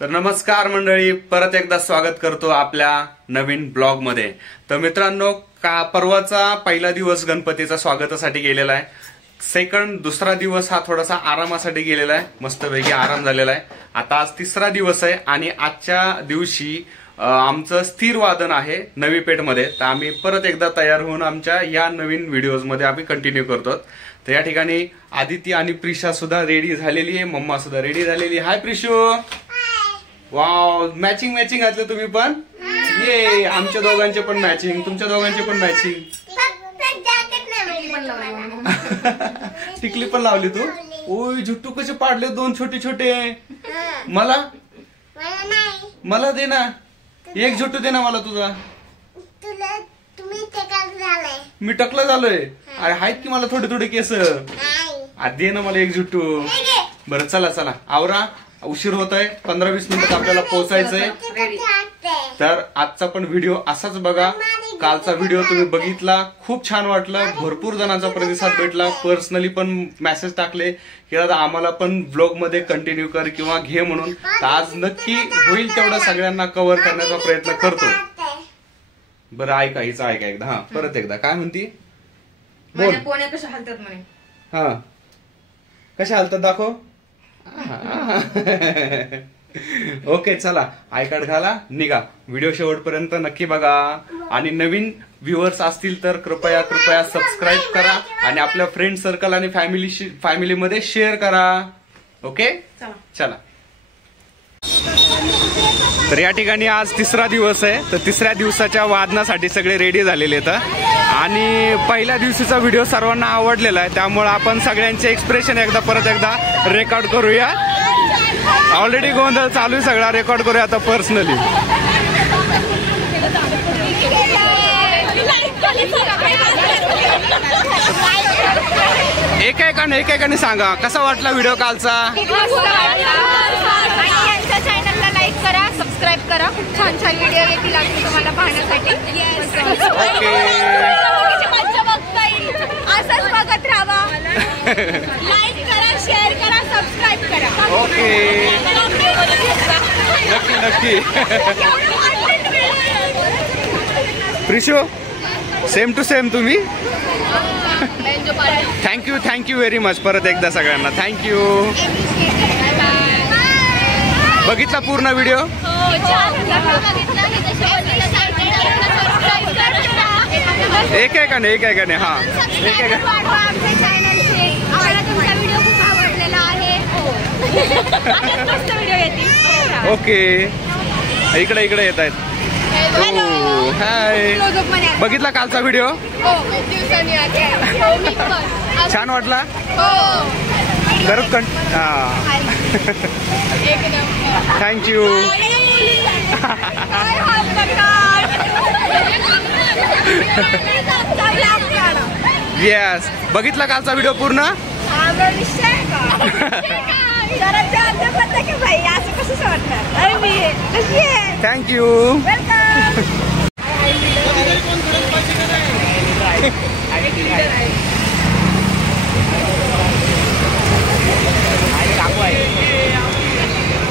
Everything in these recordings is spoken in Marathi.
तर नमस्कार मंडळी, परत एकदा स्वागत करतो आपल्या नवीन ब्लॉग मध्ये। तर मित्रांनो, परवाचा पहिला दिवस गणपतीचा स्वागतासाठी गेलेला आहे। दुसरा दिवस हा थोडासा आरामासाठी गेलेला आहे, मस्तपैकी आराम झालेला आहे। आता आज तिसरा दिवस आहे आणि आजच्या दिवशी आमचं स्थिर वादन आहे नवी पेठ मध्ये। तर आम्ही परत एकदा तयार होऊन आमच्या या नवीन व्हिडिओज मध्ये आम्ही कंटिन्यू करतो। तर या ठिकाणी आदिती आणि प्रिशा सुद्धा रेडी झालेली आहे, मम्मा सुद्धा रेडी झालेली आहे। हाय प्रिशू, वाव, मॅचिंग मॅचिंग घातले तुम्ही पण। ये आमच्या दोघांचे पण मॅचिंग, तुमच्या दोघांचे पण मॅचिंग। टिकली पण लावली तू? ओय, झुट्टू कसे पाडले दोन छोटे छोटे। मला दे ना, एक झुट्टू दे ना मला तुझा। मी टकला झालोय? अरे आहेत की मला थोडे थोडे केस। दे ना मला एक झुट्टू। बरं चला चला आवरा, उशीर होत आहे, 15-20 मिनिटात आपल्याला पोहोचायचंय। तर आजचा पण व्हिडिओ असाच बघा। कालचा व्हिडिओ तुम्ही बघितला, खूप छान वाटलं, भरपूर जणांचा प्रतिसाद भेटला। पर्सनली पण मेसेज टाकले की दादा आम्हाला पण ब्लॉग मध्ये कंटिन्यू कर किंवा घे म्हणून। तर आज नक्की होईल तेवढं सगळ्यांना कव्हर करण्याचा प्रयत्न करतो। बरं ऐका, हिचं ऐका एकदा। हा परत एकदा काय म्हणती? बोल। पोण्या कशा हालतात म्हणे? हा कशा हालतात दाखव। ओके चला, आय कार्ड घाला, निघा। व्हिडिओ शेवटपर्यंत नक्की बघा आणि नवीन व्ह्युअर्स असतील तर कृपया कृपया सबस्क्राईब करा आणि आपल्या फ्रेंड सर्कल आणि फॅमिली मध्ये शेअर करा। ओके चला। तर या ठिकाणी आज तिसरा दिवस आहे, तर तिसऱ्या दिवसाच्या वादनासाठी सगळे रेडी झालेले आहेत आणि पहिल्या दिवशीचा व्हिडिओ सर्वांना आवडलेला आहे, त्यामुळे आपण सगळ्यांचे एक्सप्रेशन परत एकदा रेकॉर्ड करूया। ऑलरेडी गोंधळ चालू आहे, सगळा रेकॉर्ड करूया आता पर्सनली। एकेकाने सांगा कसा वाटला व्हिडिओ कालचा। सबस्क्राईब करा, खूप छान छान व्हिडिओ येतील तुम्हाला पाहण्यासाठी। असंच बघत राहा, लाईक करा, शेअर करा, सबस्क्राईब करा। ओके नक्की नक्की। प्रिशो सेम टू सेम तुम्ही। थँक्यू व्हेरी मच परत एकदा सगळ्यांना थँक्यू। बघितला पूर्ण व्हिडिओ? एकेकाने हा ओके इकडे येत आहेत। हाय, बघितला कालचा व्हिडिओ? छान वाटला? खरंच थँक्यू। येस, बघितला कालचा व्हिडिओ पूर्ण? थँक्यू।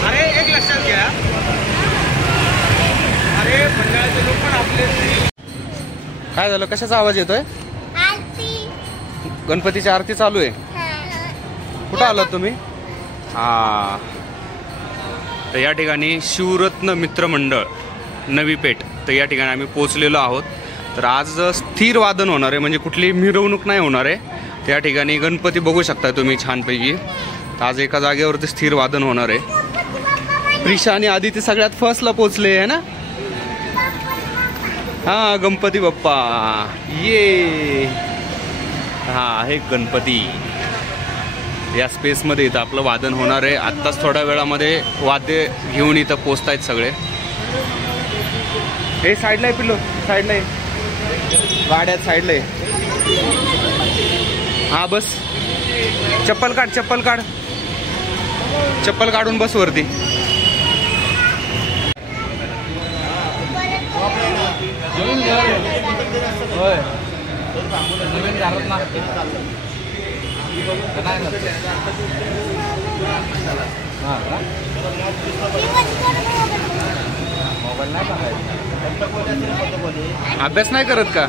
अरे एक लक्षात घ्या, अरे मंडळाचे लोक पण आपले। काय झालं, कशाचा आवाज येतोय? गणपतीची आरती चालू आहे। कुठं आलात तुम्ही? हा, तर या ठिकाणी शिवरत्न मित्र मंडळ नवी पेठ, तर या ठिकाणी आम्ही पोहोचलेलो आहोत। तर आज स्थिर वादन होणार आहे, म्हणजे कुठली मिरवणूक नाही होणार आहे। त्या ठिकाणी गणपती बघू शकता तुम्ही छानपैकी। आज एका जागेवरती स्थिर वादन होणार आहे। प्रिशा आणि आदिती सगळ्यात फर्स्टला पोहोचले आहे ना। हा गणपती बाप्पा ये, हा आहे गणपती। या स्पेस मध्ये इथं आपलं वादन होणार आहे। आत्ताच थोड्या वेळामध्ये वाद्य घेऊन इथं पोचतायत सगळे। हे साईडला आहे पिल्लो, साईडला आहे, गाड्यात साईडला आहे। हा बस, चप्पल काढून बस वरती। अभ्यास नाही करत का?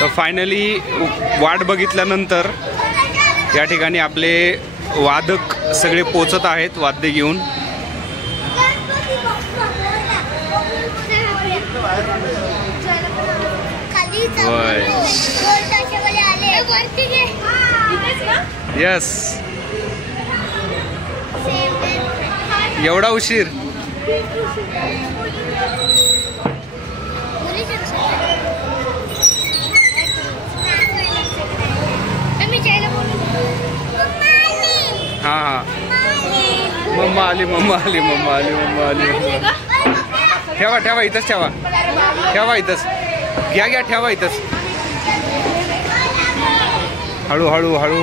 तर फायनली वाट बघितल्यानंतर या ठिकाणी आपले वादक सगळे पोचत आहेत वाद्य घेऊन. यस. एवढा उशीर? हाँ हाँ मम्मा आली मम्मा आली मम्मा आली मम्मा आली. ठेवा ठेवा इथंच ठेवा. ठेवा इथंच. घ्या घ्या ठेवा इथंच. हळू हळू हळू.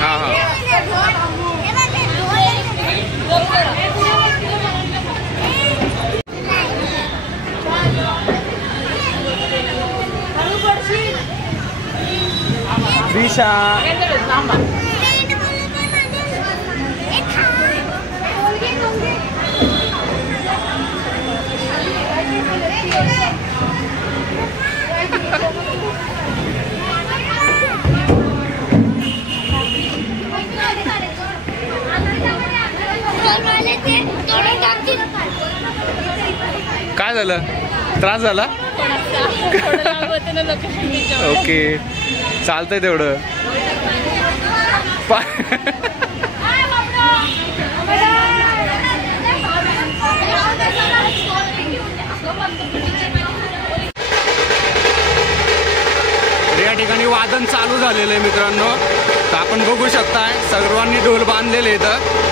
हाँ हाँ दिशा. काय झालं? त्रास झाला? ओके चालतंय तेवढं. या ठिकाणी वादन चालू झालेलं आहे मित्रांनो. तर आपण बघू शकताय सर्वांनी ढोल बांधलेले इथं.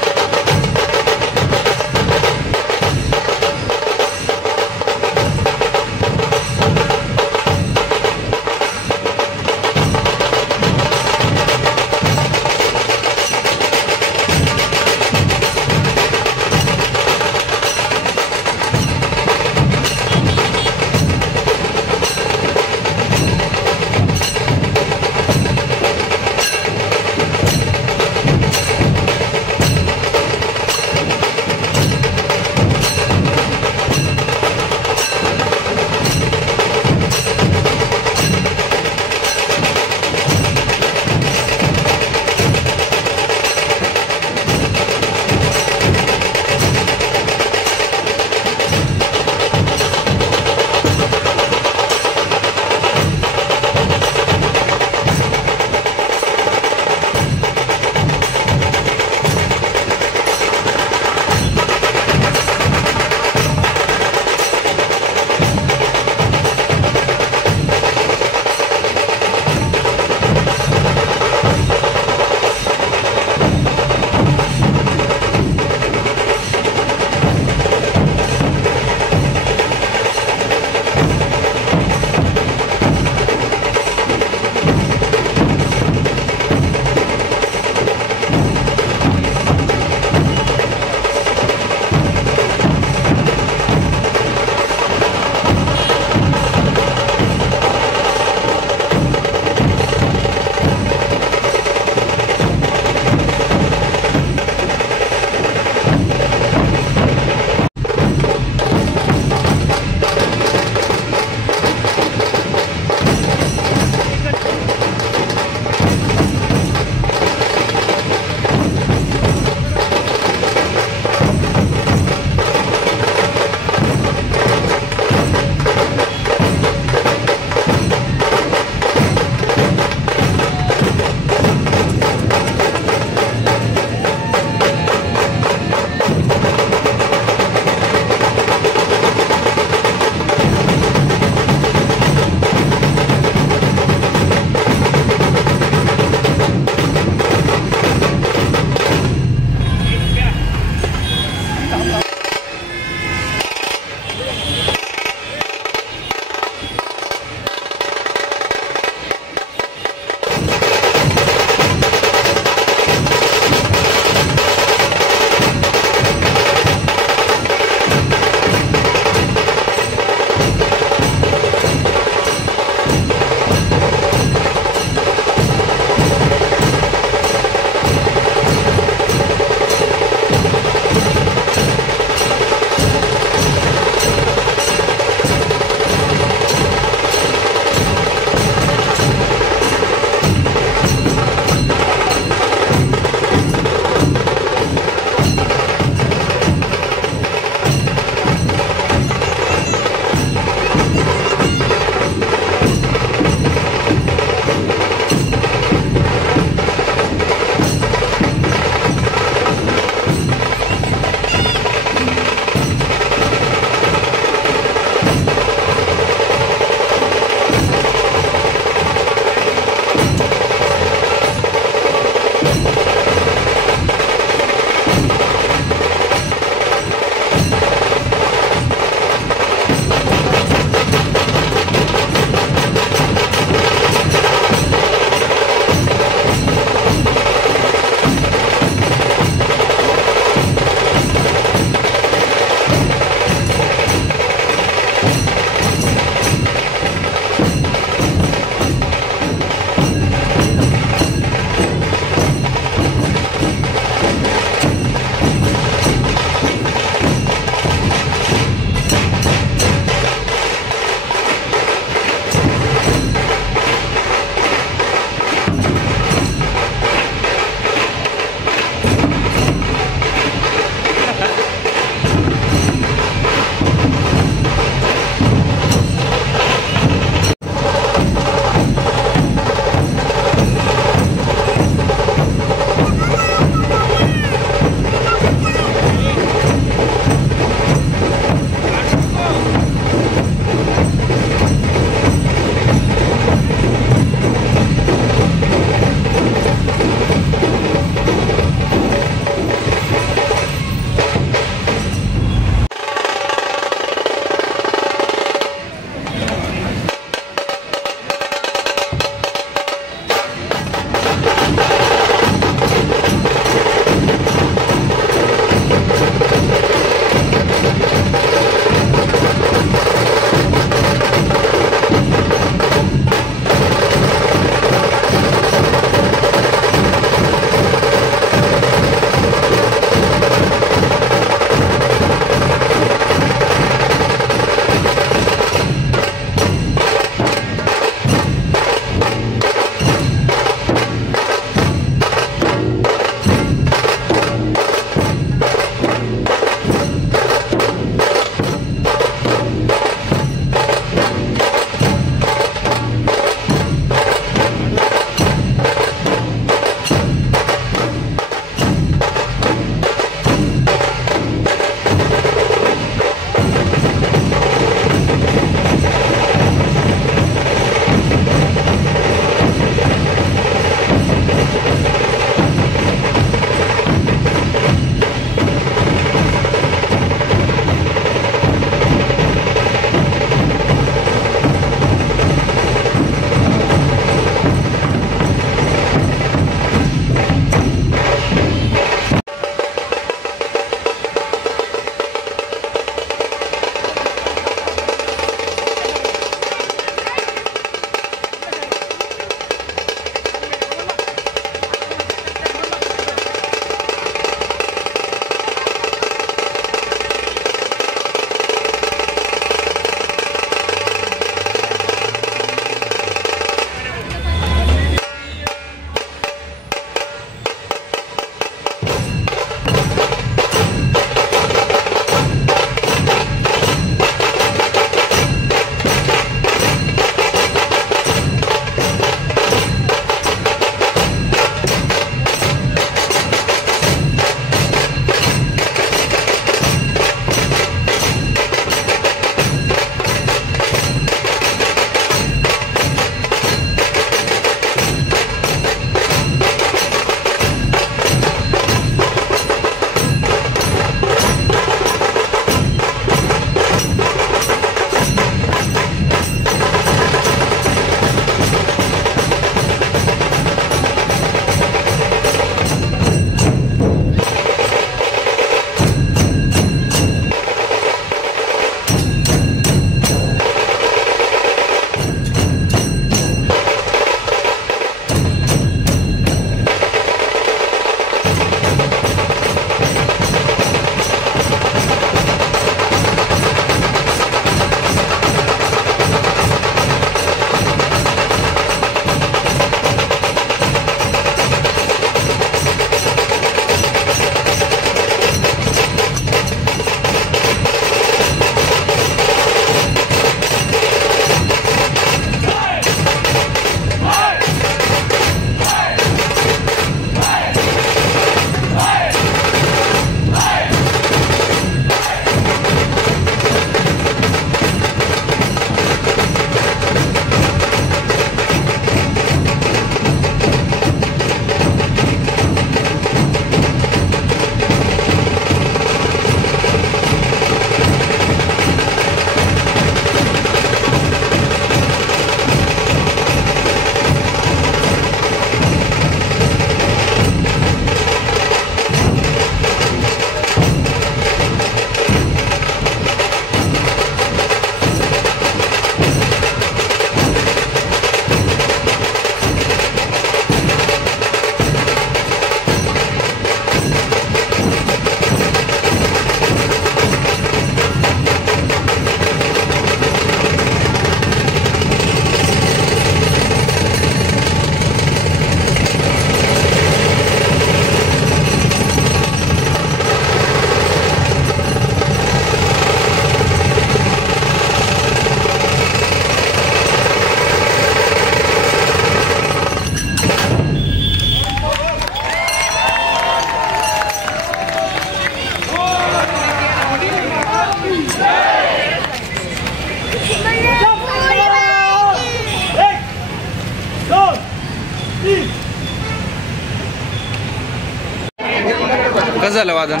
कसं झालं वादन?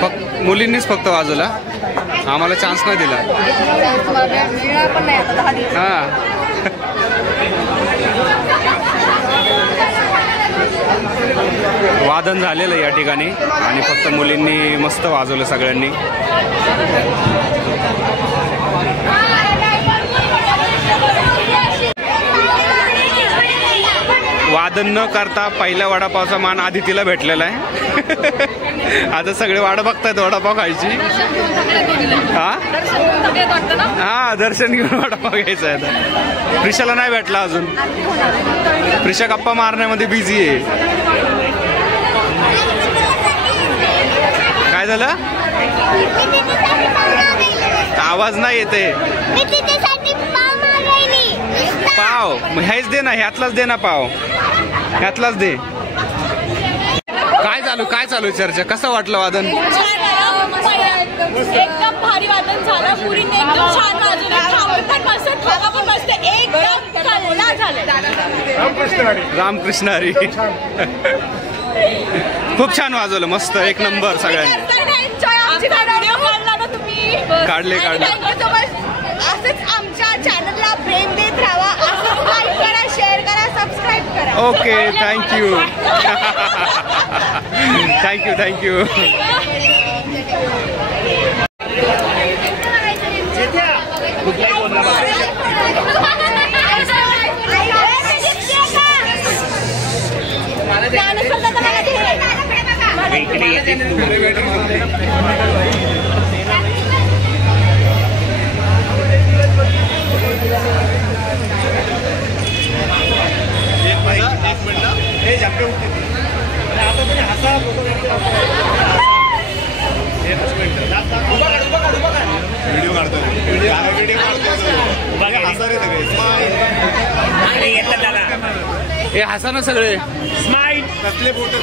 फक्त मुलींनीच फक्त वाजवला, आम्हाला चान्स नाही दिला. हां वादन झालेलं या ठिकाणी आणि फक्त मुलींनी मस्त वाजवलं सगळ्यांनी. वादन न करता पहिल्या वडापावचा मान आदितीला भेटलेला आहे. आता सगळे वाट बघतायत वडापाव खायची. हा दर्शन घेऊन वडापाव घ्यायचा आहे. आता प्रिशाला नाही भेटला अजून, प्रिशा गप्पा मारण्यामध्ये बिझी आहे. काय झालं? आवाज नाही येते. पाव हेच दे ना, ह्यातलाच दे ना पाव, ह्यातलाच दे. काय चालू चर्चा? कसं वाटलं वादन? एकदम भारी वादन झालं. पुरीने एकदम छान वाजवलं. पण मस्त ठोका पण मस्त एकदम कल्ला झालं. रामकृष्ण हरी. खूप छान वाजवलं, मस्त एक नंबर सगळ्यांनी. काढले. असंच आमच्या चॅनलला प्रेम देत राहा. असंच लाईक करा, शेअर करा, सबस्क्राईब करा. Okay thank you. थँक्यू. हे हसा ना सगळे. स्माइल कसले फोटो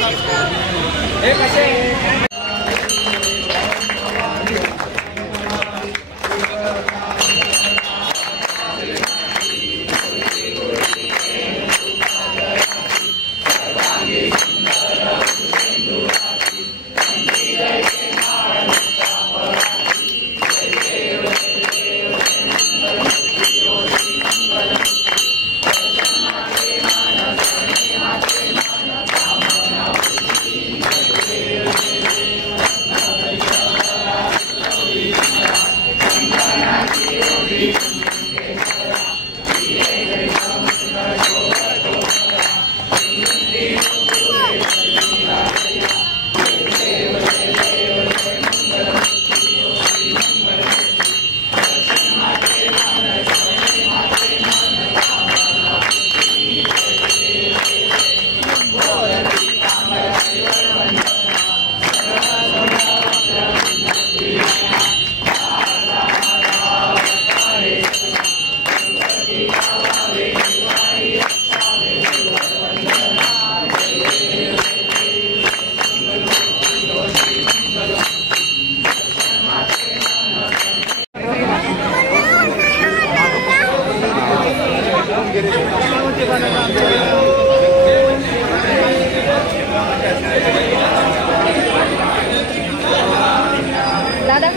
दादा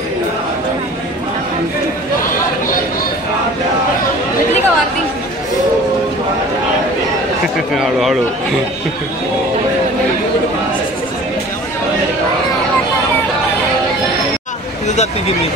घेतली का वारती? हळूहळू जाते की मी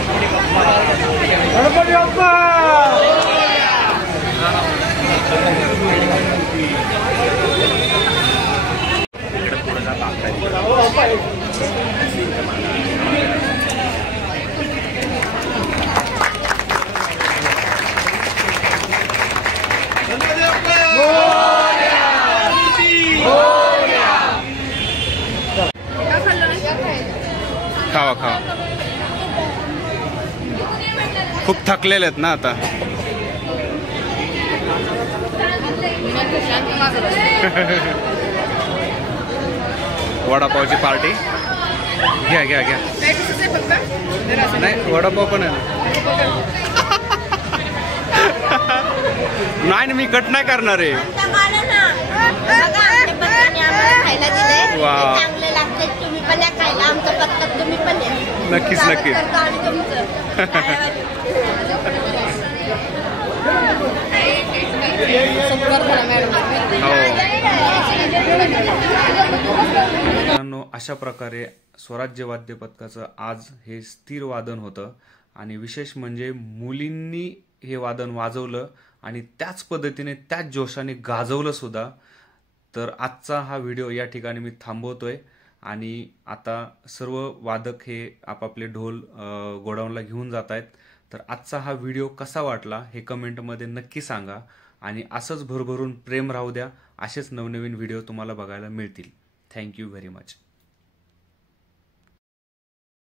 खावा खावा. खूप थकलेले आहेत ना आता. वडापावची पार्टी घ्या घ्या घ्या. नाही वडापाव पण आहे. नाही मी कट नाही करणार आहे. खायला दिले चांगले लागते. तुम्ही बघतात तुम्ही पण या. नक्कीच नक्कीच. आणि तुमचं मित्रांनो, अशा प्रकारे स्वराज्य वाद्य पथकाचं आज हे स्थिर वादन होतं आणि विशेष म्हणजे मुलींनी हे वादन वाजवलं आणि त्याच पद्धतीने त्याच जोशाने गाजवलं सुद्धा. तर आजचा हा व्हिडिओ या ठिकाणी मी थांबवतोय आणि आता सर्व वादक हे आपापले ढोल गोडाऊनला घेऊन जात आहेत. तर आजचा हा व्हिडिओ कसा वाटला हे कमेंटमध्ये नक्की सांगा आणि असंच भरभरून प्रेम राहू द्या. असेच नवनवीन व्हिडिओ तुम्हाला बघायला मिळतील. Thank you very much.